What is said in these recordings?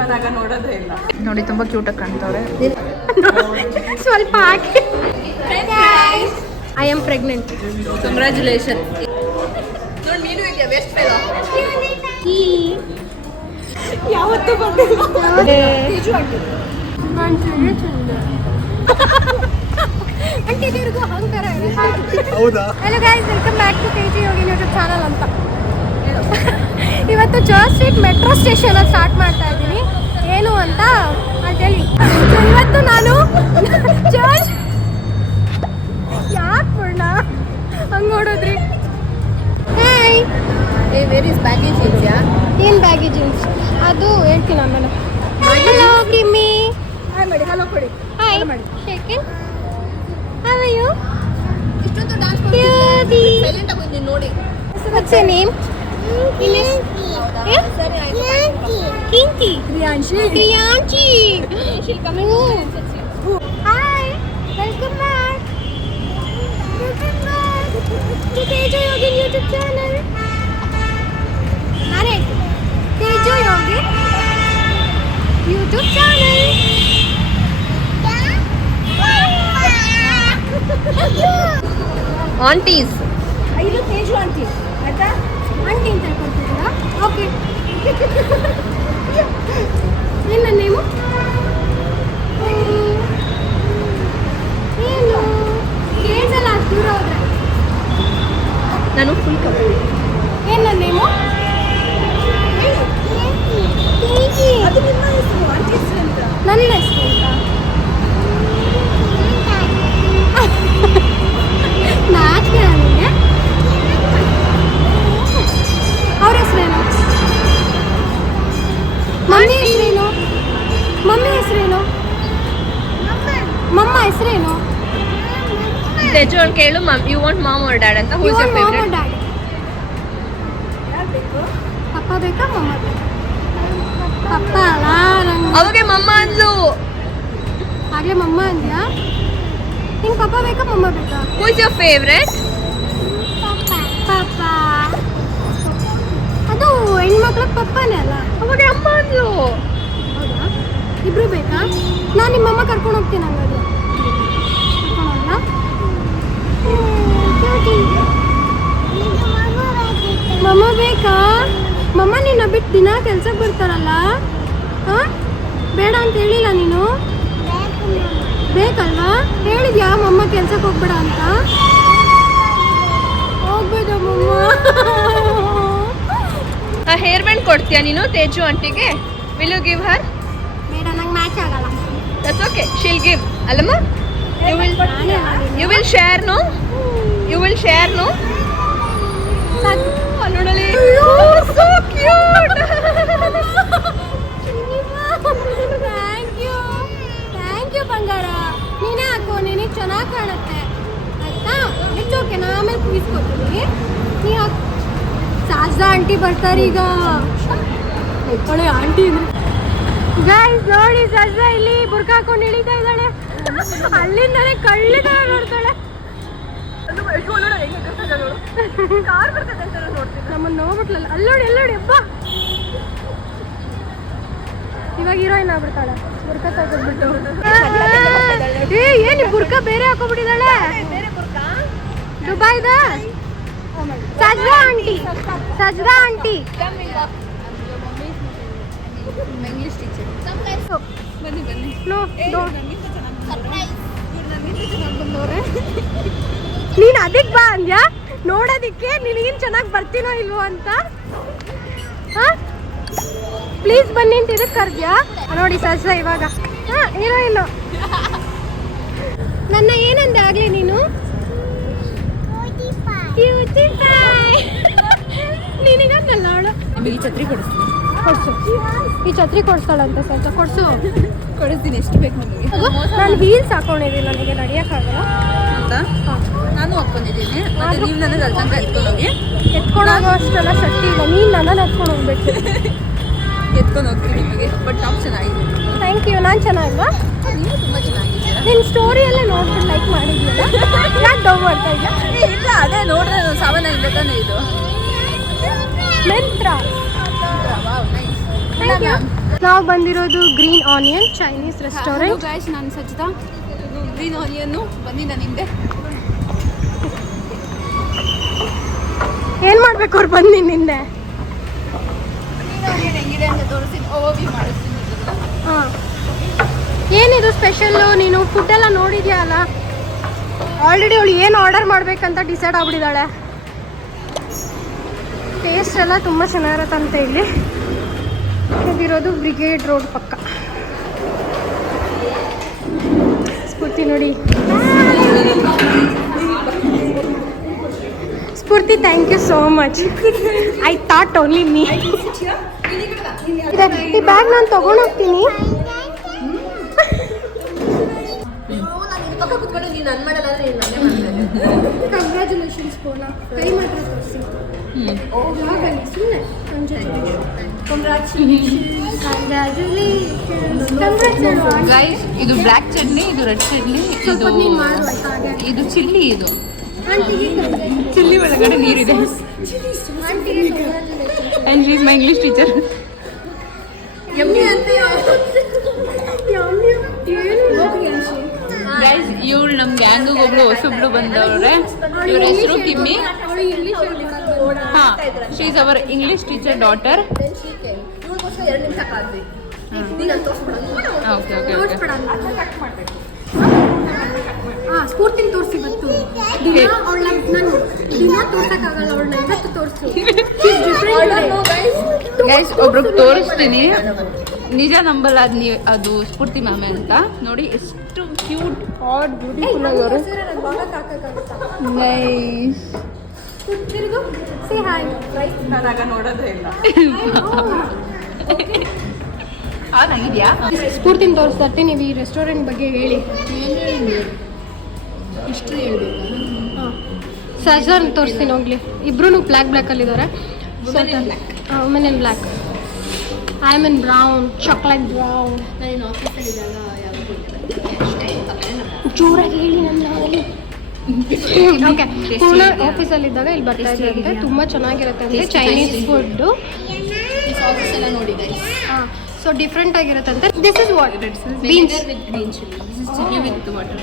ನಾನು ಆಗ ನೋಡೋದೇ ಇಲ್ಲ. ನೋಡಿ ತುಂಬಾ ಕ್ಯೂಟ್ ಆಗಿ ಕಾಣ್ತಾವ್ರೆ. ಸ್ವಲ್ಪ ಹಾಕಿ. I am pregnant. ಕಂಗ್ರ್ಯಾಚುಲೇಷನ್. ನೋಡಿ ನೀನು ಇದೆಯಾ ವೆಸ್ಟ್ ಫೆಲೋ. ಯಾವತ್ತೂ ಬಂದಿಲ್ಲ. Hello guys, welcome back to KG Yogi YouTube channel ಅಂತ. ಇವತ್ತು ಚರ್ಚ್ ಸ್ಟ್ರೀಟ್ ಮೆಟ್ರೋ ಸ್ಟೇಷನ್ ಅಲ್ಲಿ ಸ್ಟಾರ್ಟ್ ಮಾಡ್ತಾ ಇದ್ದೀನಿ. ಏನು ಅಂತ ಹೇಳಿ. ಇವತ್ತು ನಾನು ಚರ್ಚ್ ಯಾಕೆ ಪೂರ್ಣ ಹಂಗೆ ನೋಡೋದ್ರಿ. ಹಾಯ್, ವೇರ್ ಇಸ್ ಬ್ಯಾಗೇಜ್ ಇದೆಯಾ? ಏನು ಬ್ಯಾಗೇಜ್ ಜೀನ್ಸ್ ಅದು ಹೇಳ್ತೀನಿ ಆಮೇಲೆ. ಹಲೋ ಕಿಮ್ಮಿ. ಹಾಯ್ ಮಾಡಿ, ಹಲೋ ಕೊಡಿ. Hi Shekhan, how are you? ಇಷ್ಟೊಂದು ಡಾನ್ಸ್ Cutie. ಸೈಲೆಂಟ್ ಆಗಿ ನೀನು ನೋಡಿ. What's your name? ಸರಿ ಆಯ್ತು. Kinti. Priyanshi. Priyanshi. Hi. Welcome back. Welcome back to Tejo Yogin YouTube channel. ನಾನೇ Tejo Yogin YouTube channel. Aunties ಇದು ತೇಜು ಆಂಟಿ ಆಯ್ತಾ? ಆಂಟಿ ಅಂತ ಹೇಳ್ಕೊಡ್ತಿದ್ದೀರಾ? ಓಕೆ. ಏನು ನನ್ನ ನೇಮು? ಏನು ಕೇಳ್ಸಲ್ಲ ಅಷ್ಟು ದೂರ ಹೋದ್ರೆ. ನಾನು ಫುಲ್ ಕವರ್. ಏನು ನನ್ನ ನೇಮು? ಅದು ನಿಮ್ಮ ಹೆಸರು, ಆಂಟಿ ಹೆಸರು ಅಂತ. ನನ್ನ ಹೆಸರು ಅಂತ ನಾಚಿಕೆ ನನಗೆ. ಅವ್ರ ಹೆಸರೇನು? ಮಮ್ಮಿ ಹೆಸರೇನು? ಮಮ್ಮಿ ಹೆಸರೇನು? ಮಮ್ಮ ಹೆಸರೇನು? ತೆಜು ಅವ್ನು ಕೇಳು, you want mom or dad ಅಂತ. Who is your favourite? Daddy. ಯಾರು ಬೇಕು? ಪಪ್ಪ ಬೇಕಾ ಮಮ್ಮ ಬೇಕಾ? ಪಪ್ಪ ಅಲ್ಲ ನಂಗೆ. ಅವಾಗೆ ಮಮ್ಮ ಅಂದ್ಲು. ಆಗಲೇ ಮಮ್ಮ ಅಂದ್ಯಾ? ನಿಂಗೆ ಪಪ್ಪ ಬೇಕಾ ಮಮ್ಮ ಬೇಕಾ? Who is your favourite? Papa. ಅದು ಹೆಣ್ಮಕ್ಳಿಗೆ ಪಪ್ಪನೇ ಅಲ್ಲ. ಅವಾಗೆ ಅಮ್ಮ ಅಂದ್ಲು. ಹೌದಾ? ಇಬ್ರು ಬೇಕಾ? ನಾನು ನಿಮ್ಮಮ್ಮ ಕರ್ಕೊಂಡು ಹೋಗ್ತೀನಿ ಹಂಗಾದ್ರೆ. ಕರ್ಕೊಂಡು ಹೋಗ್ಲಾ? ಮಮ್ಮ ಬೇಕಾ? ಮಮ್ಮ ನಿನ್ನ ಬಿಟ್ಟು ದಿನ ಕೆಲ್ಸಕ್ಕೆ ಬರ್ತಾರಲ್ಲ, ಹಾಂ ಬೇಡ ಅಂತ ಹೇಳಿಲ್ಲ ನೀನು? ಬೇಕಲ್ವಾ? ಹೇಳಿದ್ಯಾ ಮಮ್ಮ ಕೆಲ್ಸಕ್ಕೆ ಹೋಗ್ಬೇಡ ಅಂತ? ಹೋಗ್ಬೇಡ ಮಮ್ಮ. ಹೇರ್ ಬ್ಯಾಂಡ್ ಕೊಡ್ತೀಯಾ ನೀನು ತೇಜು ಆಂಟಿಗೆ? Will you give her? ಬೇಡ, ನಂಗೆ ಮ್ಯಾಚ್ ಆಗಲ್ಲ. ದಟ್ಸ್ ಓಕೆ, ಶಿಲ್ ಗಿವ್ ಅಲ್ಲಮ್ಮ. You will share no? You will share no? ನೋಡಲಿ, ಸೋ ಕ್ಯೂಟ್. ಥ್ಯಾಂಕ್ ಯು ಬಂಗಾರ. ನೀನೇ ಹಾಕೋ, ನಿನಗೆ ಚೆನ್ನಾಗಿ ಕಾಣುತ್ತೆ ಆಯ್ತಾ? ಇಟ್ಸ್ ಓಕೆ, ನಾನು ಆಮೇಲೆ ಕೂಯಿಸ್ಕೊತೀನಿ. ನೀ ಹಾಕು. ಸಾಜ್ದಾ ಆಂಟಿ ಬರ್ತಾರೆ ಈಗ. ಒಳ್ಳೆ ಆಂಟಿ ಗೈಸ್ ನೋಡಿ, ಸಾಜ್ದಾ ಇಲ್ಲಿ ಬುರ್ಕ ಹಾಕೊಂಡು ಇಳಿತಾ ಇದ್ದಾಳೆ. ಅಲ್ಲಿಂದಾನೆ ಕಳ್ಳಿದ ನೋಡ್ತಾಳೆ. ನಮ್ಮನ್ನು ನೋಡ್ಬಿಟ್ಲಲ್ಲ. ಅಲ್ಲೋಡಿ ಅಲ್ಲೋಡಿ ಅಬ್ಬಾ, ಇವಾಗ ಹೀರೋಯಿನ್ ಆಗ್ಬಿಡ್ತಾಳೆ ಬುರ್ಕ ತಗೊಂಡ್ಬಿಟ್ಟು. ಏನು ಬುರ್ಕ ಬೇರೆ ಹಾಕೊಂಡ್ಬಿಟ್ಟಿದ್ದಾಳೆ. ದುಬೈದ Sajda aunty. Sajda aunty English teacher. ಬನ್ನಿ ಬನ್ನಿ. ನೀನು ಅದಕ್ಕೆ ಬಾ ಅಂದ್ಯಾ ನೋಡೋದಿಕ್ಕೆ? ನಿನಗೇನು ಚೆನ್ನಾಗಿ ಬರ್ತೀನೋ ಇಲ್ವೋ ಅಂತ. ಹಾಂ ಪ್ಲೀಸ್ ಬನ್ನಿ ಅಂತ ಇದಕ್ಕೆ ಕರೆದ್ಯಾ? ನೋಡಿ ಸಜ್ಜಾ ಇವಾಗ. ಹಾಂ ಹೀರೋಯಿನು. ನನ್ನ ಏನಂದೆ ಆಗಲಿ ನೀನು? ನಿನಗಂದಲ್ಲ ಅವಳು. ನಿಮಗೆ ಈ ಛತ್ರಿ ಕೊಡಿಸ್ತೀನಿ. ಕೊಡ್ಸು. ಈ ಛತ್ರಿ ಕೊಡ್ಸ್ತಾಳಂತೆ ಸಜ್ಜಾ. ಕೊಡ್ಸು. ಕೊಡಿಸ್ತೀನಿ, ಎಷ್ಟು ಬೇಕು ನಿಮಗೆ? ನಾನು ಹೀಲ್ಸ್ ಹಾಕೊಂಡಿದ್ದೀನಿ, ನನಗೆ ನಡೆಯೋಕ್ಕಾಗಲ್ಲ. ಹಾಂ, ನಾನು ಹಾಕ್ಕೊಂಡಿದ್ದೀನಿ. ಮತ್ತೆ ನೀವು ನನಗೆ ಅಲ್ಲಿ ತನಕ ಎತ್ಕೊಂಡೋಗಿ. ಎತ್ಕೊಂಡೋಗೋ ಅಷ್ಟೆಲ್ಲ ಶಕ್ತಿ ಇಲ್ಲ. ನೀನು ನನ್ನನ್ನು ಎತ್ಕೊಂಡು ಹೋಗ್ಬೇಕು. ಎತ್ಕೊಂಡು ಹೋಗ್ತೀನಿ ನಿಮಗೆ. ಬಟ್ ಟಾಪ್ ಚೆನ್ನಾಗಿದೆ. Thank you. ನಾನು ಚೆನ್ನಾಗಿಲ್ವಾ? ನೀವು ತುಂಬ ಚೆನ್ನಾಗಿದ್ದೀರಾ. ನಿನ್ನ ಸ್ಟೋರಿಯಲ್ಲೇ ನೋಡ್ಬಿಟ್ಟು ಲೈಕ್ ಮಾಡಿದ್ಯಲ್ಲ, ಯಾಕೆ ಡೌ ಮಾಡ್ತಾ ಇದ್ಯಾ? ಇಲ್ಲ, ಅದೇ ನೋಡಿದ್ರೆ ಸಾವನಾಗಿಲ್ಲ ತಾನೇ ಇದು. ಮೆಂತ್ರ. Wow, nice. Thank you. ನಾವು ಬಂದಿರೋದು green onion Chinese restaurant. Guys, ನಾನು ಸಜ್ಜಿತಾ. ಗ್ರೀನ್ ಆನಿಯನ್ನು ಬನ್ನಿ ನನ್ನ ಹಿಂದೆ. ಏನು ಮಾಡಬೇಕು ಅವ್ರು ಬಂದು ನಿನ್ನಿಂದೆ? ಹೆಂಗಿದೆ ಅಂತ ತೋರಿಸ್ತೀನಿ, ಓವಿ ಮಾಡಿಸ್ತೀನಿ. ಹಾಂ, ಏನಿದು ಸ್ಪೆಷಲ್ಲು? ನೀನು ಫುಡ್ ಎಲ್ಲ ನೋಡಿದ್ಯಾ ಅಲ್ಲ? ಆಲ್ರೆಡಿ ಅವಳು ಏನು ಆರ್ಡರ್ ಮಾಡಬೇಕಂತ ಡಿಸೈಡ್ ಆಗ್ಬಿಟ್ಟಿದ್ದಾಳೆ. ಟೇಸ್ಟ್ ಎಲ್ಲ ತುಂಬ ಚೆನ್ನಾಗಿರತ್ತಂತೆ ಇಲ್ಲಿ. ಇದಿರೋದು ಬ್ರಿಗೇಡ್ ರೋಡ್ ಪಕ್ಕ. ಸ್ಫೂರ್ತಿ ನೋಡಿ. Spoorthi, thank you so much. I thought only me. ಈ ಬ್ಯಾಗ್ ನಾನು ತೊಗೊಂಡೋಗ್ತೀನಿ. ಕಂಗ್ರ್ಯಾಚುಲೇಷನ್ಸ್ ಪೋಲ. ಕೈ ಮಾತ್ರ ತೋರಿಸಿ. ಗೈಸ್, ಇದು ಬ್ಲ್ಯಾಕ್ ಚಟ್ನಿ, ಇದು ರೆಡ್ ಚಟ್ನಿ, ಇದು ಚಿಲ್ಲಿ. ಇದು ಚಿಲ್ಲಿ ಒಳಗಡೆ ನೀರಿದೆ. And she is my English teacher. Guys, ಇವಳು ನಮ್ಮ ಗ್ಯಾಂಗಿಗೆ ಒಬ್ಳು ಹೊಸಬ್ಳು ಬಂದವ್ರೆ. ಇವ್ರ ಹೆಸರು ಕಿಮ್ಮಿ. ಹಾಂ, she is our English teacher daughter. Okay okay okay. ಸ್ಫೂರ್ತಿನ ತೋರಿಸಿ ಇವತ್ತು. ದಿನ ತೋರ್ಸಕ್ಕಾಗಲ್ಲ, ಅವಳನ್ನ ಇವತ್ತು ತೋರಿಸು. ಗೈಸ್, ಒಬ್ರಿಗೆ ತೋರಿಸ್ತೀನಿ, ನಿಜ ನಂಬಲ್ಲ ಅದು ನೀವು, ಅದು ಸ್ಫೂರ್ತಿ ಮ್ಯಾಮೆ ಅಂತ. ನೋಡಿ ಎಷ್ಟು ಕ್ಯೂಟ್ ಹಾಟ್ ಬ್ಯೂಟಿಫುಲ್ ಆಗಿವರು. ನೈಸ್. ನಾನಾಗ ನೋಡೋದೇ ಇಲ್ಲ. ಆಗಿದೆಯಾ? ಸ್ಫೂರ್ತಿನ ತೋರಿಸ್ತಾರೆ. ನೀವು ಈ ರೆಸ್ಟೋರೆಂಟ್ ಬಗ್ಗೆ ಹೇಳಿ. ಇಷ್ಟು ಹೇಳ್ಬೇಕು. ಹಾಂ, ಸಜಾನ್ ತೋರಿಸ್ತೀನಿ ಹೋಗ್ಲಿ. ಇಬ್ರು ಬ್ಲ್ಯಾಕಲ್ಲಿದ್ದಾರೆ. Women in black. I am in brown, chocolate brown. ನಾನು ಆಫೀಸಲ್ಲಿದ್ದಾಗ ಯಾವುದು ಜೋರಾಗಿ ಹೇಳಿ ನನ್ನ ಅಲ್ಲಿ. ಓಕೆ, ಪೂರ್ಣ ಆಫೀಸಲ್ಲಿದ್ದಾಗ ಇಲ್ಲಿ ಬರ್ತಾ ಇದ್ದಂತೆ. ತುಂಬ ಚೆನ್ನಾಗಿರುತ್ತೆ ಅಂದರೆ ಚೈನೀಸ್ ಫುಡ್ಡು. ಸಾಸಸ್ ಎಲ್ಲ ನೋಡಿದೆ. ಹಾಂ, ಸೊ ಡಿಫ್ರೆಂಟ್ ಆಗಿರುತ್ತಂತೆ. This is what? Beans with green chilli. This is chilli with water.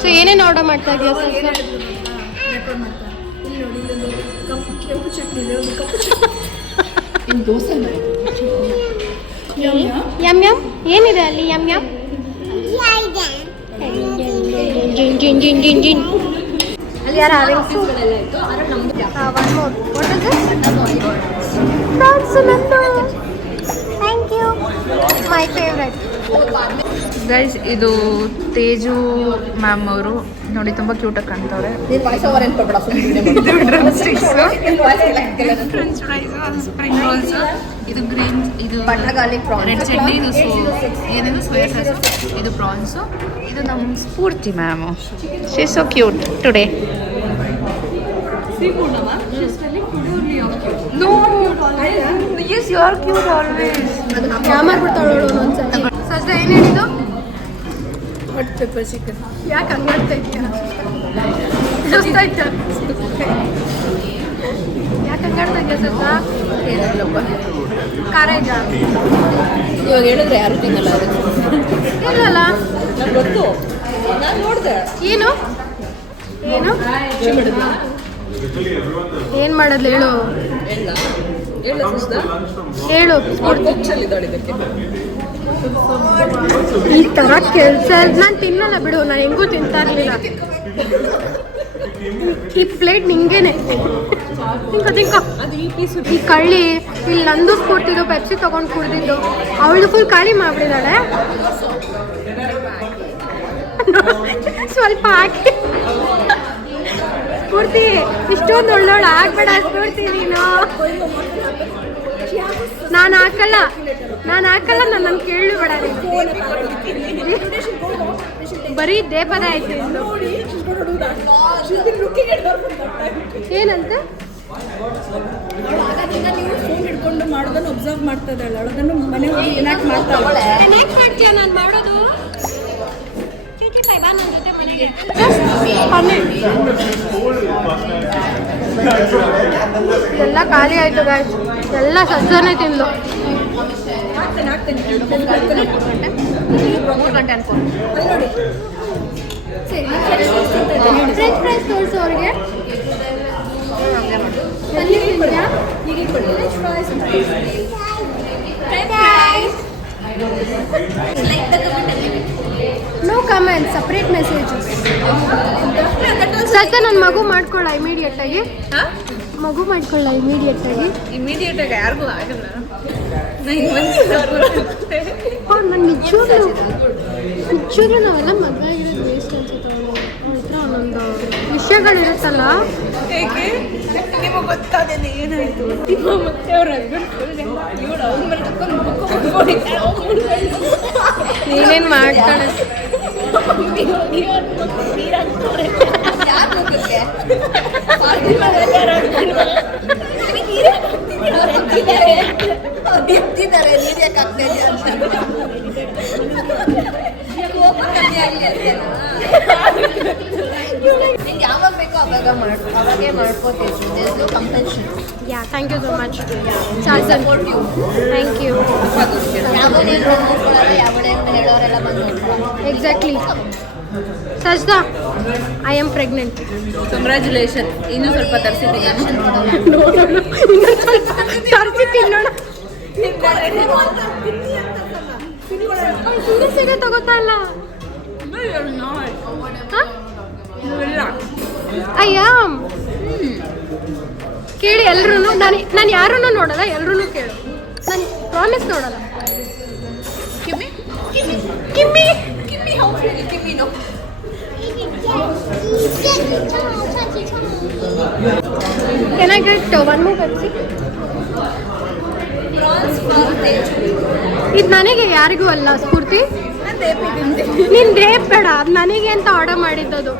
So ಏನೇನು ಆರ್ಡರ್ ಮಾಡ್ತಾ ಇದೆಯಾ ಸರ್? ರೆಕಾರ್ಡ್ ಮಾಡ್ತಾರೆ. ಇಲ್ಲಿ ನೋಡಿ, ಇಲ್ಲೊಂದು ಕೆಂಪು ಚಟ್ನಿ ಇದೆ, ಒಂದು ಕಪ್ಪು ಚಟ್ನಿ. ಇನ್ನು ದೋಸೆ ಮಾಡಿದ್ದು. ಯಮ್ ಯಮ್ ಏನಿದೆ ಅಲ್ಲಿ? ಯಮ್ ಯಮ್ ಜಿನ್ ಜಿನ್ ಜಿನ್ ಜಿನ್ ಜಿನ್. ಅಲ್ಲಿ ಆಫೀಸ್ಗಳೆಲ್ಲ ಇತ್ತು. ಅದ್ರಲ್ಲಿ ನಮ್ದು one more. What is this? Prawns ನಂದು. Thank you. My favourite. Guys, ಇದು ತೇಜು ಮ್ಯಾಮ್ ಅವರು. ನೋಡಿ, ತುಂಬ ಕ್ಯೂಟಾಗಿ ಕಾಣ್ತವ್ರೆ. ಫ್ರೆಂಚ್ ಫ್ರೈಸು, ಅದು ಸ್ಪ್ರಿಂಗ್ ರೋಲ್ಸು, ಇದು ಗ್ರೀನ್, ಇದು ರೆಡ್ ಚಟ್ನಿ, ಇದು ಏನಿದು ಸೋಯಾ ಸಾಸು, ಇದು ಪ್ರಾನ್ಸು. ಇದು ನಮ್ಮ Spoorthi ma'am. She is so cute today. No, yes, you are cute always. Sajja ಏನು ಹೇಳಿದ್ದು? Hot pepper chicken. ಯಾಕೆ ಹಂಗೆ ಮಾಡ್ತಾ ಇದ್ದೀಯ? ಸುಸ್ತಾಯ್ತು. ಯಾಕೆ ಹಂಗೆ ಮಾಡ್ತಾ ಇದೆಯಾ ಸಜ್ಜಾ? ಏನಿಲ್ಲಪ್ಪ, ಖಾರ ಇದೆಯಾ? ಇವಾಗ ಹೇಳಿದ್ರೆ ಯಾರು ತಿನ್ನಲ್ಲ. ಅದಕ್ಕೆ ಇಲ್ಲಲ್ಲ, ನಂಗೆ ಗೊತ್ತು, ನಾನು ನೋಡಿದೆ. ಏನು ಏನು ಏನು ಮಾಡೋದು ಹೇಳು? ಹೇಳು. ಈ ಥರ ಕೆಲಸ ನಾನು ತಿನ್ನಲ್ಲ ಬಿಡು. ನಾನು ಹೆಂಗೂ ತಿಂತಾ ಇರಲಿಲ್ಲ. ಈ ಪ್ಲೇಟ್ ನಿಂಗೇನೆ. ತಿಂಕೋ. ಈ ಕಳ್ಳಿ ಇಲ್ಲಿ ನಂದು ಸ್ಫೂರ್ತಿದು ಪೆಪ್ಸಿ ತೊಗೊಂಡು ಕುಡ್ದಿದ್ದು. ಅವಳು ಫುಲ್ ಖಾಲಿ ಮಾಡಿಬಿಡಿದಾಳೆ. ಸ್ವಲ್ಪ ಹಾಕಿ. ಸ್ಫೂರ್ತಿ, ಇಷ್ಟೊಂದು ಒಳ್ಳೋಳು ಆಗ್ಬೇಡ ಸ್ಫೂರ್ತಿ ನೀನು. ನಾನು ಹಾಕಲ್ಲ, ನನ್ನ ಕೇಳಿ ಬೇಡ. ಬರೀ ದೇಪದ ಆಯ್ತು. ಏನಂತ ಹಿಡ್ಕೊಂಡು ಮಾಡೋದನ್ನು ಒಬ್ಸರ್ವ್ ಮಾಡ್ತಾ ಇದ್ದಾಳೆ. ಅದನ್ನು ಮನೆ ಹೋಗಿ ಎನಾಕ್ಟ್ ಮಾಡ್ತೀಯ? ನಾನು ಮಾಡೋದು ಎಲ್ಲ ಖಾಲಿ ಆಯ್ತು ಗಾಯ್ಸ್. ಎಲ್ಲ ಸಜ್ಜನೆ ತಿಂದು. ಬರ್ತೀನಿ 3 ಗಂಟೆ ಅನ್ಕೊಂಡು ನೋಡಿ ಸರಿ ಫ್ರೆಂಚ್ ಫ್ರೈಸ್ ತೋರಿಸು ಅವ್ರಿಗೆ ನೋ ಕಮೆಂಟ್ ಸಪ್ರೇಟ್ ಮೆಸೇಜಸ್ ಸತ್ತ ನನ್ನ ಮಗು ಮಾಡ್ಕೊಳ್ಳ ಇಮಿಡಿಯೇಟ್ ಆಗಿ ಮಗು ಮಾಡ್ಕೊಳ್ಳ ಇಮಿಡಿಯೇಟ್ ಆಗಿ ಯಾರಿಗೂ ಆಗಲ್ಲ ನಾನು ನಿಜವಾಗ್ಲೂ ನಾವೆಲ್ಲ ಮದುವೆ ಆಗಿರೋದು ವೇಸ್ಟ್ ಅನ್ಸುತ್ತೆ ಅವಳ ಹತ್ರ ಒಂದೊಂದು ವಿಷಯಗಳಿರುತ್ತಲ್ಲ ಹೇಗೆ ನಿಮಗೆ ಗೊತ್ತಾದೇನೆ ಏನಾಯ್ತು ಮತ್ತೆ ಅವ್ರ ನೀನೇನು ಮಾಡ್ತಾಳೆ ಎತ್ತಿದ್ದಾರೆ ನೀರು ಯಾಕೆ ಆಗ್ತಾ ಇದೆ ಅಂತ ನಿಂಗೆ ಯಾವಾಗ ಬೇಕೋ ಅವಾಗೇ ಮಾಡ್ಕೋತೀವಿ compulsion yeah thank you so much support you thank you ಯಾವನೇನು ನೋಡ್ಕೊಳ್ಳೋರು ಯಾವನೇನು ಹೇಳೋರೆಲ್ಲ ಬಂದು exactly Sajda I am pregnant congratulation ಇನ್ನೂ ಸ್ವಲ್ಪ ತರಿಸಿದ್ದೀನಿ ತರಿಸಿ ತಿನ್ನೋಣ ಸೀರೆ ತಗೋತಾ ಇಲ್ಲ ಅಯ್ಯ ಕೇಳಿ ಎಲ್ರೂ ನಾನು ಯಾರನ್ನೂ ನೋಡಲ್ಲ ಎಲ್ರೂ ಕೇಳು ನಾನು ಪ್ರಾಮಿಸ್ ನೋಡಲ್ಲ ಕಿಮ್ಮಿ Can I get one more Pepsi? ಇದು ನನಗೆ ಯಾರಿಗೂ ಅಲ್ಲ ಸ್ಫೂರ್ತಿ ನೀನು ದೇಪ್ ಬೇಡ ಅದು ನನಗೆ ಅಂತ ಆರ್ಡರ್ ಮಾಡಿದ್ದದು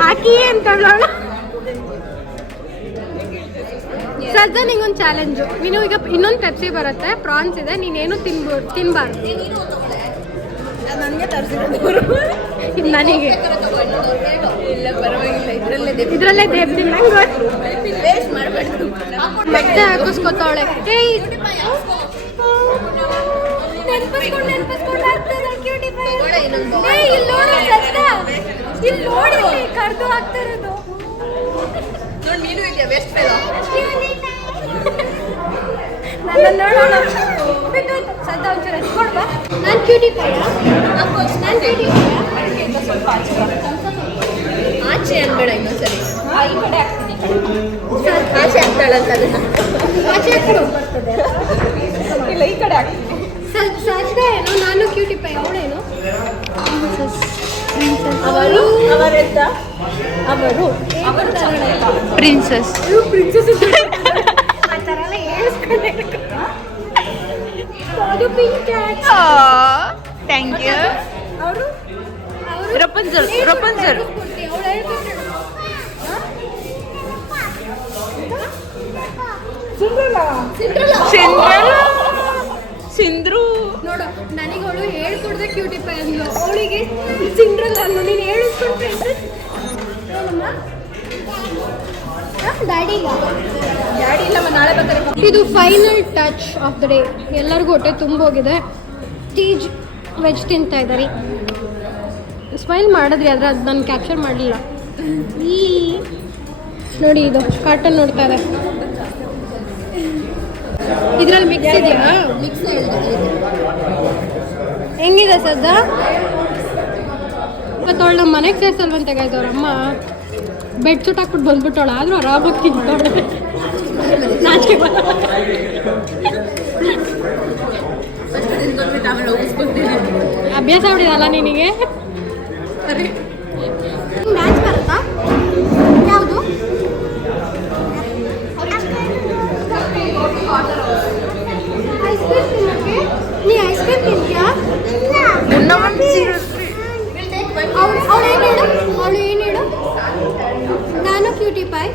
ಹಾಕಿ ಅಂತ ಹೇಳೋಣ ಸದ್ಯ ನಿಂಗೊಂದು ಚಾಲೆಂಜು ನೀನು ಈಗ ಇನ್ನೊಂದು ಪೆಪ್ಸಿ ಬರುತ್ತೆ ಪ್ರಾನ್ಸ್ ಇದೆ ನೀನೇನು ತಿನ್ಬಾರ್ದು ನನಗೆ ತರಿಸಿರೋದು ಇದು ನನಗೆ ಇಲ್ಲ ಪರವಾಗಿಲ್ಲ ಇದರಲ್ಲೇ ದೇಪ್ ತಿನ್ನಂಗೆ ವೇಸ್ಟ್ ಮಾಡಬೇಡ ಮತ್ತೆ ಹಾಕಿಸ್ಕೊತಾವಳೆ ಏಯ್ ಕರ್ದು ಆಗ್ತಿರೋದು ನೋಡಿ ನೀನು ಇದೆಯಾ ವೆಸ್ಟ್ ಫೆಲೋ ನೋಡೋಣ ಸದ್ಯ ಒಂಚೂರು ಎತ್ಕೊಡ್ಬಾ ನಾನು ಕ್ಯೂಟಿ ಪೈ ನಾನು ಕ್ಯೂಟಿ ಸ್ವಲ್ಪ ಆಚೆ ಅನ್ಬೇಡ ಇನ್ನೊಂದ್ಸರಿ ಈ ಕಡೆ ಹಾಕ್ತೀನಿ ಆಚೆ ಹಾಕ್ತಾಳಂತ ಅದನ್ನ ಆಚೆ ಹಾಕ್ಬಿಡು ಇಲ್ಲ ಈ ಕಡೆ ಹಾಕ್ತೀನಿ ಸಜ್ದ ಏನು ನಾನು ಕ್ಯೂಟಿ ಪೈ ಅವಳೇನು ಅವರು ಅವರೆಂತ ಅವರು ಪ್ರಿನ್ಸಸ್ ಪ್ರಿನ್ಸಸ್ ಆ ಥರ ಎಲ್ಲ ಹೇಳಿಸ್ಕೊಂಡೆ ಅದು ಪಿಂಕ್ ಕ್ಯಾಟ್ ಥ್ಯಾಂಕ್ ಯು ಅವರು ರಪಂಜಲ್ ರಪಂಜಲ್ ಅವಳು ಹೇಳ್ಕೊಟ್ರು ಸಿಂದ್ರು ನೋಡು ನನಗೆ ಅವಳು ಹೇಳ್ಕೊಡ್ದೆ ಕ್ಯೂಟಿ ಪೈ ಅಂದ್ಲು ಅವಳಿಗೆ ಸಿಂಡ್ರಲ್ಲ ಅಂದ್ಲು ನೀನು ಹೇಳಿಸ್ಕೊಂಡ್ರೆ ಡ್ಯಾಡಿ ಇಲ್ಲಮ್ಮ ನಾಳೆ ಬರ್ತಾರೆ ಇದು final touch of the day ಎಲ್ಲರಿಗೂ ಹೊಟ್ಟೆ ತುಂಬೋಗಿದೆ ಟೀಜ್ ವೆಜ್ ತಿಂತಾ ಇದ್ದಾರೆ ಸ್ಮೈಲ್ ಮಾಡಿದ್ರಿ ಆದರೆ ಅದು ನಾನು ಕ್ಯಾಪ್ಚರ್ ಮಾಡಲಿಲ್ಲ ಈ ನೋಡಿ ಇದು ಕಾರ್ಟನ್ ನೋಡ್ತಾ ಇದೆ ಇದರಲ್ಲಿ ಮಿಕ್ಸ್ ಇದೆಯಾ ಮಿಕ್ಸ್ ಹೆಂಗಿದೆ ಸದ್ದ ಮತ್ತು ಅವಳು ನಮ್ಮ ಮನೆಗೆ ಸೇರ್ಸಲ್ವಂತೆ ಗಾಯ್ತು ಅವ್ರಮ್ಮ ಬೆಡ್ ಸೂಟ್ ಹಾಕ್ಬಿಟ್ಟು ಬಂದ್ಬಿಟ್ಟವಳು ಆದರೂ ಆರಾಮಾಗಿ ತಿಂತಾವಳೆ ನಾಚಿಕೆ ಆಮೇಲೆ ಹೋಗಿಸ್ಕೊತೀನಿ ಅಭ್ಯಾಸ ಹೊಡಿದಲ್ಲ ನಿನಗೆ ಮ್ಯಾಚ್ ಬರುತ್ತಾ ಯಾವುದು ಐಸ್ ಕ್ರೀಮ್ ತಿನ್ನೋಕ್ಕೆ ನೀ ಐಸ್ ಕ್ರೀಮ್ ತಿಂತೀಯಾ ಅವಳು ಏನು ಹೇಳು ನಾನು ಕ್ಯೂಟಿ ಪೈ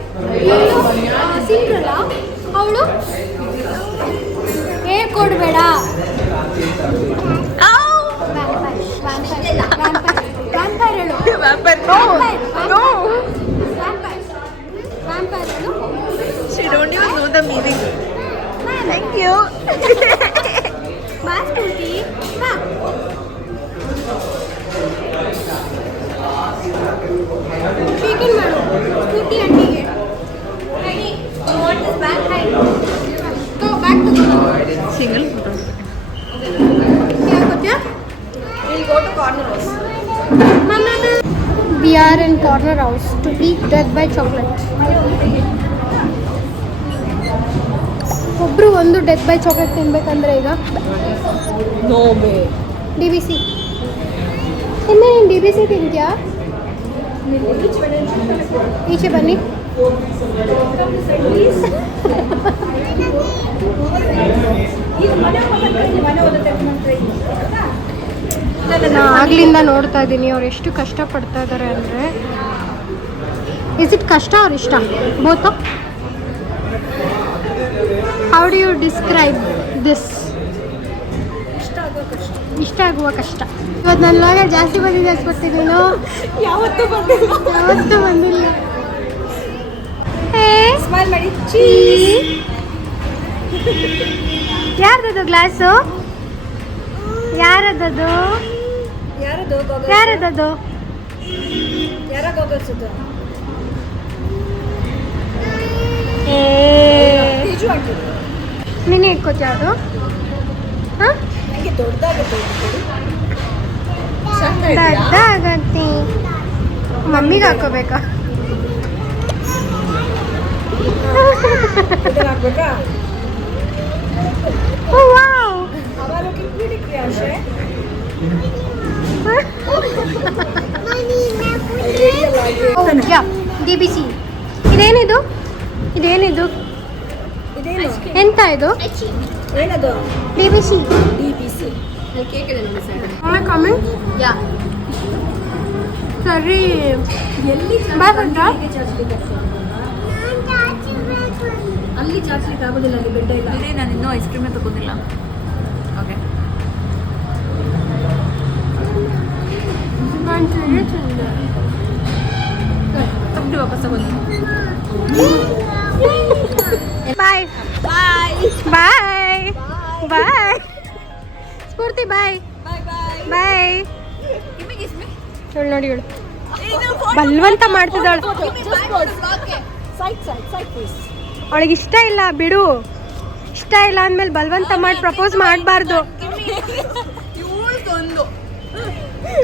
ಇವಳು ಸಿಂಡ್ರಲ್ಲ ಅವಳು ಹೇಳ್ಕೊಡ್ಬೇಡ ವ್ಯಾಂಪೈರ್ ಹೇಳು ವ್ಯಾಂಪೈರ್ ಹೇಳು She don't even know the meaning. Thank you. ಬಾ ಸ್ಫೂರ್ತಿ ಬಾ. ಶೇಕಿಂಗ್ ಮಾಡು ಸ್ಫೂರ್ತಿ ಅಂಟಿಗೆ. Single We are in corner house to eat death by chocolate. ಒಬ್ರು ಒಂದು ಡೆತ್ ಬೈ ಚಾಕ್ಲೇಟ್ ತಿನ್ಬೇಕಂದ್ರೆ ಈಗ ನೋ ವೇ. DBC ಇನ್ನು ನೀನು DBC ತಿಂತ್ಯಾ? ಈಚೆ ಬನ್ನಿ. ನಾನು ಆಗ್ಲಿಂದ ನೋಡ್ತಾ ಇದ್ದೀನಿ ಅವ್ರು ಎಷ್ಟು ಕಷ್ಟಪಡ್ತಾ ಇದ್ದಾರೆ ಅಂದರೆ. ಇಸ್ ಇಟ್ ಕಷ್ಟ ಅವ್ರ ಇಷ್ಟ ಬೋತ? How do you describe this? ಇಷ್ಟ ಆಗುವ ಕಷ್ಟ. ಇವತ್ತು ನನ್ನ ಲಾಗ ಜಾಸ್ತಿ ಬಂದಿದೆ ಅನ್ಸ್ಬಿಡ್ತೀನಿ. ನೀನು ಯಾವತ್ತೂ ಬಂದಿಲ್ಲ. ಸ್ಮೈಲ್ ಮಾಡಿ. ಯಾರ್ದದು ಗ್ಲಾಸು? ಯಾರದದು? ಯಾರದದು? ನೀನು ಇಟ್ಕೋತೀಯ ಅದು? ಹಾಂ ದೊಡ್ಡದಾಗತ್ತೆ. ಮಮ್ಮಿಗೆ ಹಾಕೋಬೇಕಾ? Wow DBC. ಇದೇನಿದು? ಎಂತ ಇದು? DBC. ಕಾಮೆಂಟ್ ಸರಿ. ಅಲ್ಲಿ ಚಾಚ್ಲಿಕ್ಕೆ ಆಗೋದಿಲ್ಲ, ಅಲ್ಲಿ ಬೆಡ್ಡ ಇಲ್ಲ. ನಾನು ಇನ್ನೂ ಐಸ್ ಕ್ರೀಮೇ ತಗೋದಿಲ್ಲ. ಓಕೆ ವಾಪಸ್ ತಗೊಂಡು ಬಾಯ್ ಬಾಯ್ ಬಾಯ್ ಸ್ಫೂರ್ತಿ ಬಾಯ್ ಬಾಯ್. ಹೇಳು ನೋಡಿ, ಹೇಳು. ಬಲ್ವಂತ ಮಾಡ್ತಿದ್ದಾಳೆ. ಅವಳಿಗೆ ಇಷ್ಟ ಇಲ್ಲ ಬಿಡು. ಇಷ್ಟ ಇಲ್ಲ ಅಂದಮೇಲೆ ಬಲ್ವಂತ ಮಾಡಿ ಪ್ರಪೋಸ್ ಮಾಡಬಾರ್ದು.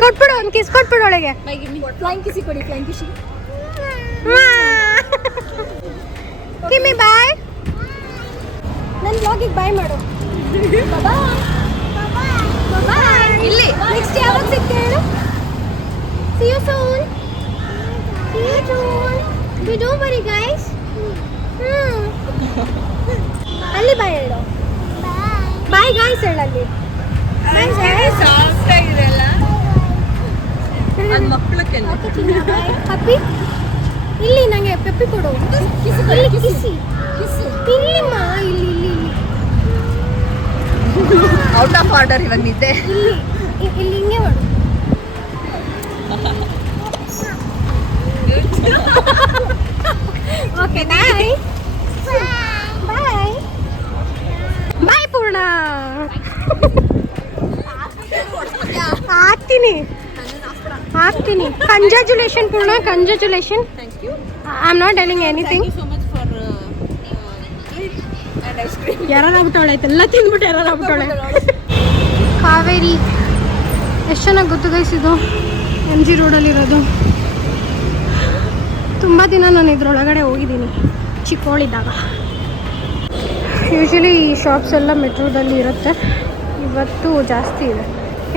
ಕೊಟ್ಬಿಡು, ಒಂದು ಕಿಸ್ ಕೊಟ್ಬಿಡು ಅವಳಿಗೆ. ಫ್ಲೈಂಗ್ ಕಿಸಿ ಕೊಡಿ, ಫ್ಲೈಂಗ್ ಕಿಸಿ. ಕಿಮ್ಮಿ ಬಾಯ್. ನನ್ನ ಬ್ಲಾಗಿಗೆ ಬಾಯ್ ಮಾಡು. ಇಲ್ಲಿ ನೆಕ್ಸ್ಟ್ ಯಾವಾಗ ಸಿಗ್ತೇವೆ ಹೇಳು? See you soon. See you soon. You don't worry guys. ಅಲ್ಲಿ ಬಾಯ್ ಹೇಳು. ಬಾಯ್ ಗಾಯ್ಸ್ ಹೇಳಲ್ಲಿ. Bye guys. ಆಗಿರಲ್ಲ ಮಕ್ಕಳಕ್ಕೆಲ್ಲ ಪಪ್ಪಿ ಇಲ್ಲಿ ನಂಗೆ ಪಪ್ಪಿ ಕೊಡು. ಕಿಸಿ ಇಲ್ಲಿಮ್ಮ, ಇಲ್ಲಿ ಔಟ್ ಆಫ್ ಆರ್ಡರ್ ಇವಾಗ ನಿದ್ದೆ. ಇಲ್ಲಿ ಹಿಂಗೆ ಮಾಡು. ಓಕೆ ಬಾಯ್ ಬಾಯ್ ಬಾಯ್ ಪೂರ್ಣ. ಆಗ್ತೀನಿ. Congratulation Poorna, congratulation. I am not telling anything. ಯಾರಾಗ್ಬಿಟ್ಟವಳೆ ಎಲ್ಲ ತಿಂದ್ಬಿಟ್ಟು ಯಾರಾಗ್ಬಿಟ್ಟವಳೆ. ಕಾವೇರಿ ಎಷ್ಟು ಚೆನ್ನಾಗಿ ಗೊತ್ತು ಗೈಸ್. ಇದು MG ರೋಡಲ್ಲಿರೋದು. ತುಂಬ ದಿನ ನಾನು ಇದ್ರೊಳಗಡೆ ಹೋಗಿದ್ದೀನಿ ಚಿಕ್ಕವಳಿದ್ದಾಗ. ಯೂಶ್ವಲಿ ಈ ಶಾಪ್ಸ್ ಎಲ್ಲ ಮೆಟ್ರೋದಲ್ಲಿ ಇರುತ್ತೆ. ಇವತ್ತು ಜಾಸ್ತಿ ಇದೆ.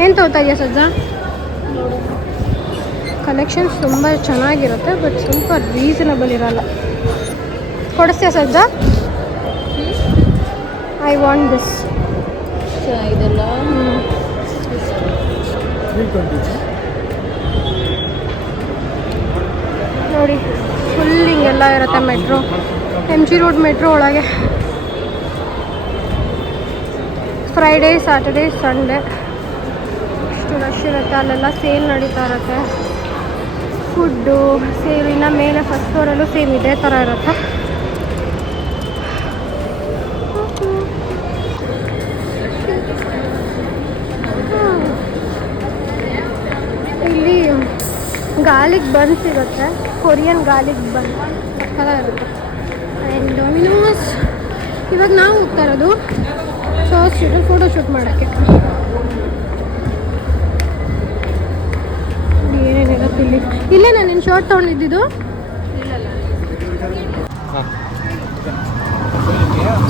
ಏನು ತಗೋತಾ ಇದೆಯಾ ಸಜ್ಜಾ? ಕಲೆಕ್ಷನ್ಸ್ ತುಂಬ ಚೆನ್ನಾಗಿರುತ್ತೆ, ಬಟ್ ಸ್ವಲ್ಪ ರೀಸನಬಲ್ ಇರಲ್ಲ. ಕೊಡಿಸ್ತೀಯಾ ಸಜ್ಜಾ? I want this. ಇದೆಲ್ಲ ನೋಡಿ, ಫುಲ್ ಹಿಂಗೆಲ್ಲ ಇರುತ್ತೆ ಮೆಟ್ರೋ. MG ರೋಡ್ ಮೆಟ್ರೋ ಒಳಗೆ ಫ್ರೈಡೇ, ಸ್ಯಾಟರ್ಡೇ, ಸಂಡೇ ಅಷ್ಟು ರಶ್ ಇರುತ್ತೆ. ಅಲ್ಲೆಲ್ಲ ಸೇಲ್ ನಡೀತಾ ಇರುತ್ತೆ. Food sale. ಇನ್ನು ಮೇಲೆ ಫಸ್ಟ್ ಫ್ಲೋರಲ್ಲೂ ಸೇಮ್ ಇದೇ ಥರ ಇರುತ್ತೆ. ಗಾರ್ಲಿಕ್ ಬನ್ ಸಿಗುತ್ತೆ, ಕೊರಿಯನ್ ಗಾರ್ಲಿಕ್ ಬನ್ ಸಕ್ಕತ್ತಾಗಿರುತ್ತೆ. ಆ್ಯಂಡ್ ಡೊಮಿನೋಸ್ ಇವಾಗ ನಾವು ಹೋಗ್ತಾ ಇರೋದು ಫೋಟೋ ಶೂಟ್ ಮಾಡೋಕ್ಕೆ. ಏನೇನಿರುತ್ತೆ ಇಲ್ಲಿ? ಇಲ್ಲೇ ನಾನು ನಿನ್ನ ಶಾರ್ಟ್ ತೊಗೊಂಡಿದ್ದು.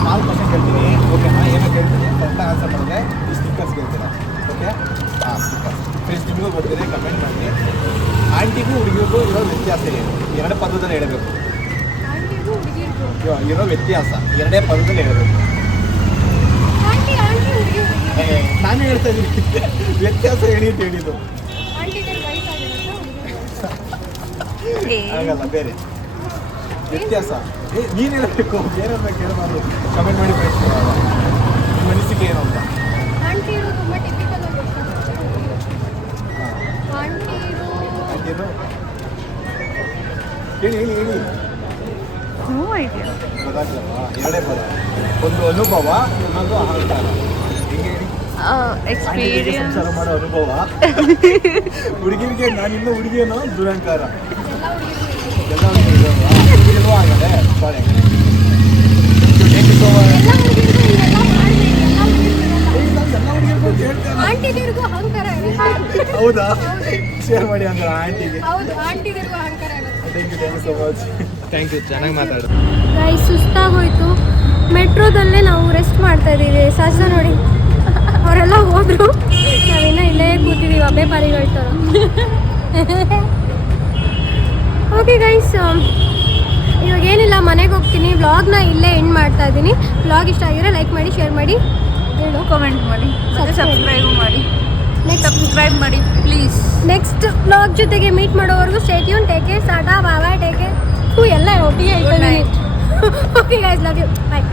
ನಾಲ್ಕು ಕ್ವಶನ್ ಕೇಳ್ತೀನಿ, ಓಕೆನಾ? ಏನೋ ಕೇಳ್ತೀನಿ, ಕರೆಕ್ಟಾಗಿ ಆನ್ಸರ್ ಮಾಡಿದ್ರೆ ಈ ಸ್ಟಿಕ್ಕರ್ಸ್ ಕೇಳ್ತೀರಾ, ಓಕೆ? ಹಾಂ, ಸ್ಟಿಕ್ಕರ್ಸ್ ಫ್ರೆಂಡ್ಸ್ ನಿಮಗೂ ಬರ್ತೀನಿ, ಕಮೆಂಟ್ ಮಾಡಿ. ಆಂಟಿಗೂ ಹುಡುಗಿಗೂ ಇರೋ ವ್ಯತ್ಯಾಸ ಏನು? ಎರಡು ಪದದಲ್ಲಿ ಹೇಳಬೇಕು. ಇರೋ ವ್ಯತ್ಯಾಸ ಎರಡೇ ಪದದಲ್ಲಿ ಹೇಳಬೇಕು. ನಾನೇ ಹೇಳ್ತಾ ಇದ್ದೀನಿ ವ್ಯತ್ಯಾಸ ಹೇಳಿ ಅಂತ ಹೇಳಿದ್ದು. ಆಗಲ್ಲ, ಬೇರೆ ವ್ಯತ್ಯಾಸ ನೀನು ಹೇಳಬೇಕು. ಏನಂತ ಕೇಳಬಾರ್ದು, ಕಮೆಂಟ್ ಮಾಡಿ ಫ್ರೆಂಡ್ಸ್. ನಿಮ್ಮ ಮನಸ್ಸಿಗೆ ಏನು ಅಂತ. ಆಂಟಿರು ತುಂಬ ಟಿಪಿಕಲ್ ಆಂಟಿರು ಹೇಳಿ ಹೇಳಿ ಹೇಳಿ. No idea. ಗೊತ್ತಾಗ್ಲವಾ? ಎರಡೇ ಪದ, ಒಂದು ಅನುಭವ, ಇನ್ನೊಂದು ಅಹಂಕಾರ. ಹೇಗೆ ಹೇಳಿ? ಎಕ್ಸ್ಪೀರಿಯನ್ಸ್. ಸಂಸಾರ ಮಾಡೋ ಅನುಭವ. ಹುಡುಗಿರಿಗೆ ನಾನಿನ್ನೂ ಹುಡುಗಿಯೇನೋ ದುರಂಕಾರ. ಎಲ್ಲ ಹುಡುಗಿರು ಆಗದೆ ಸಾರಿ. ಆಂಟಿದಿರ್ಗೂ ಅಹಂಕಾರ ಇರುತ್ತೆ. ಹೌದಾ? ಶೇರ್ ಮಾಡಿ ಅಂದ್ರೆ ಆಂಟಿಗೆ. ಹೌದು, ಆಂಟಿದಿರ್ಗೂ ಅಹಂಕಾರ ಇರುತ್ತೆ. Thank you so much. Thank you, ಚೆನ್ನಾಗಿ ಮಾತಾಡು. ಗೈಸ್, ಸುಸ್ತಾಗೋಯ್ತು. ಮೆಟ್ರೋದಲ್ಲೇ ನಾವು ರೆಸ್ಟ್ ಮಾಡ್ತಾ ಇದ್ದೀವಿ. ಸಹಜ ನೋಡಿ, ಅವರೆಲ್ಲ ಹೋದ್ರು, ನಾವಿನ್ನ ಇಲ್ಲೇ ಕೂತಿದ್ದೀವಿ ಅಬ್ಬೆ ಪಾರಿಗಳ ಥರ. ಓಕೆ ಗೈಸ್, ಇವಾಗ ಏನಿಲ್ಲ, ಮನೆಗೆ ಹೋಗ್ತೀನಿ. ವ್ಲಾಗ್ನ ಇಲ್ಲೇ ಎಂಡ್ ಮಾಡ್ತಾ ಇದ್ದೀನಿ. ವ್ಲಾಗ್ ಇಷ್ಟ ಆಗಿದ್ರೆ ಲೈಕ್ ಮಾಡಿ, ಶೇರ್ ಮಾಡಿ, ಹೇಳು, ಕಾಮೆಂಟ್ ಮಾಡಿ, ಸಬ್ಸ್ಕ್ರೈಬ್ ಮಾಡಿ. ಸಬ್ಸ್ಕ್ರೈಬ್ ಮಾಡಿ ಪ್ಲೀಸ್. ನೆಕ್ಸ್ಟ್ ವ್ಲಾಗ್ ಜೊತೆಗೆ ಮೀಟ್ ಮಾಡೋವರೆಗೂ stay tune. Take care, tata, bye bye, take care. ಎಲ್ಲ ಒಟ್ಟಿಗೆ ಹೇಳ್ತಾ ಇದ್ದೀನಿ. Okay guys, love you, bye.